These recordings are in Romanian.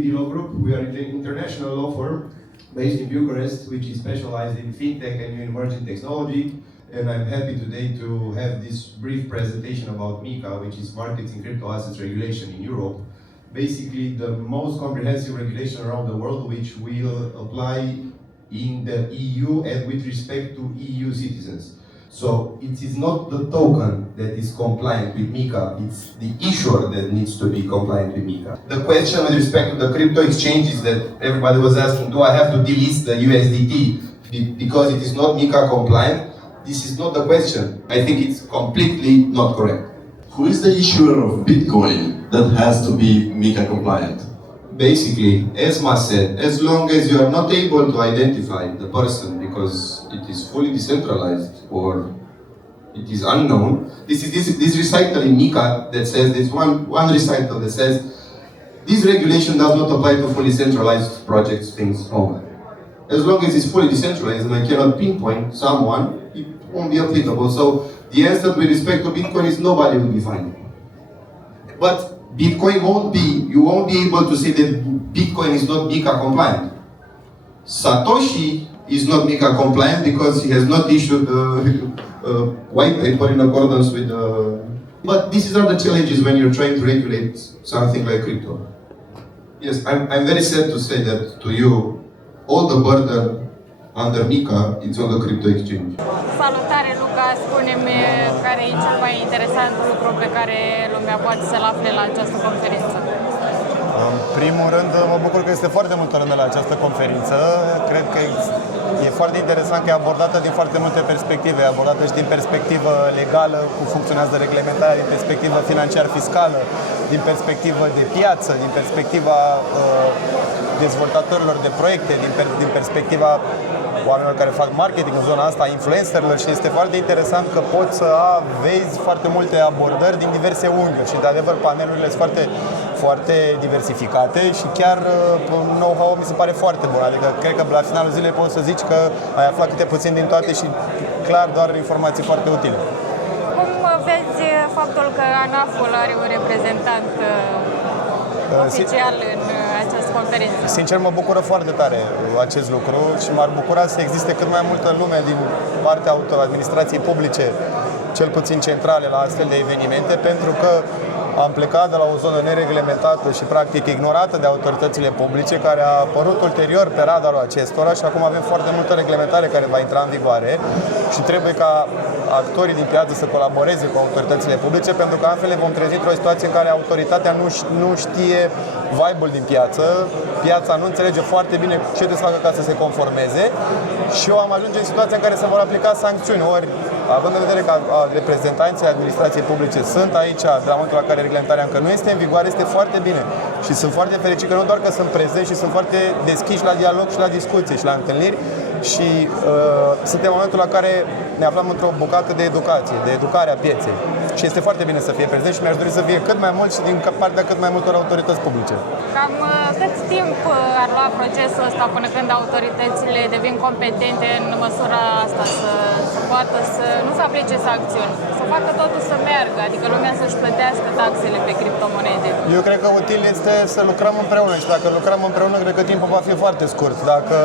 Law Group. We are an international law firm based in Bucharest, which is specialized in fintech and new emerging technology. And I'm happy today to have this brief presentation about MiCA, which is Markets in Crypto Assets Regulation in Europe. Basically, the most comprehensive regulation around the world, which will apply in the EU and with respect to EU citizens. So it is not the token that is compliant with MiCA, it's the issuer that needs to be compliant with MiCA. The question with respect to the crypto exchanges that everybody was asking, do I have to delist the USDT because it is not MiCA compliant? This is not the question. I think it's completely not correct. Who is the issuer of Bitcoin that has to be MiCA compliant? Basically, ESMA said, as long as you are not able to identify the person because it is fully decentralized or it is unknown, this recital in MiCA that says, there's one recital that says, this regulation does not apply to fully centralized projects, things, only. As long as it's fully decentralized and I cannot pinpoint someone, it won't be applicable. So the answer with respect to Bitcoin is nobody will be fined. But Bitcoin you won't be able to say that Bitcoin is not MiCA compliant. Satoshi is not MiCA compliant because he has not issued a white paper in accordance with the... But these are the challenges when you're trying to regulate something like crypto. Yes, I'm very sad to say that to you, all the burden under MiCA is on the crypto exchange. Salutare, Luca! Spune-mi care e cel mai interesant lucru pe care lumea poate să-l afle la această conferință. În primul rând, mă bucur că este foarte multă lume la această conferință. Cred că e foarte interesant că e abordată din foarte multe perspective. E abordată și din perspectivă legală, cum funcționează reglementarea, din perspectivă financiar-fiscală, din perspectivă de piață, din perspectiva dezvoltatorilor de proiecte, din perspectiva oamenilor care fac marketing în zona asta, influencerilor, și este foarte interesant că poți să vezi foarte multe abordări din diverse unghiuri și de adevăr panelurile sunt foarte diversificate și chiar know-how mi se pare foarte bun, adică cred că la finalul zilei poți să zici că ai aflat câte puțin din toate și clar doar informații foarte utile. Cum vezi faptul că ANAF-ul are un reprezentant oficial în această conferință? Sincer, mă bucură foarte tare acest lucru și m-ar bucura să existe cât mai multă lume din partea administrației publice, cel puțin centrale, la astfel de evenimente, pentru că am plecat de la o zonă nereglementată și practic ignorată de autoritățile publice, care a apărut ulterior pe radarul acestora și acum avem foarte multă reglementare care va intra în vigoare și trebuie ca actorii din piață să colaboreze cu autoritățile publice, pentru că altfel ne vom trezi într-o situație în care autoritatea nu știe vibe-ul din piață, piața nu înțelege foarte bine ce trebuie să facă ca să se conformeze și am ajunge în situația în care se vor aplica sancțiuni. Ori, având în vedere că reprezentanții administrației publice sunt aici, de la momentul la care reglementarea încă nu este în vigoare, este foarte bine. Și sunt foarte fericit că nu doar că sunt prezenți, ci sunt foarte deschiși la dialog și la discuții și la întâlniri. Și suntem în momentul la care ne aflăm într-o bucată de educație, de educare a pieței. Și este foarte bine să fie prezent și mi-aș dori să fie cât mai mult și din partea cât mai multor autorități publice. Cam cât timp ar lua procesul ăsta până când autoritățile devin competente în măsura asta să poată să nu se aplice sancțiuni, să facă totul să meargă, adică lumea să-și plătească taxele pe criptomonede? Eu cred că util este să lucrăm împreună și dacă lucrăm împreună, cred că timpul va fi foarte scurt. Dacă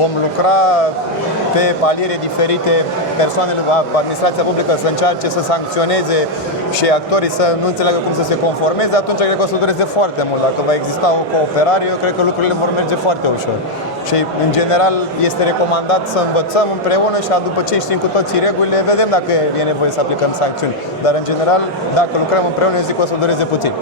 vom lucra pe paliere diferite, persoanele, administrația publică să încerce să sancționeze și actorii să nu înțeleagă cum să se conformeze, atunci cred că o să dureze foarte mult. Dacă va exista o cooperare, eu cred că lucrurile vor merge foarte ușor. Și, în general, este recomandat să învățăm împreună și după ce știm cu toții regulile, vedem dacă e nevoie să aplicăm sancțiuni. Dar, în general, dacă lucrăm împreună, eu zic că o să dureze puțin.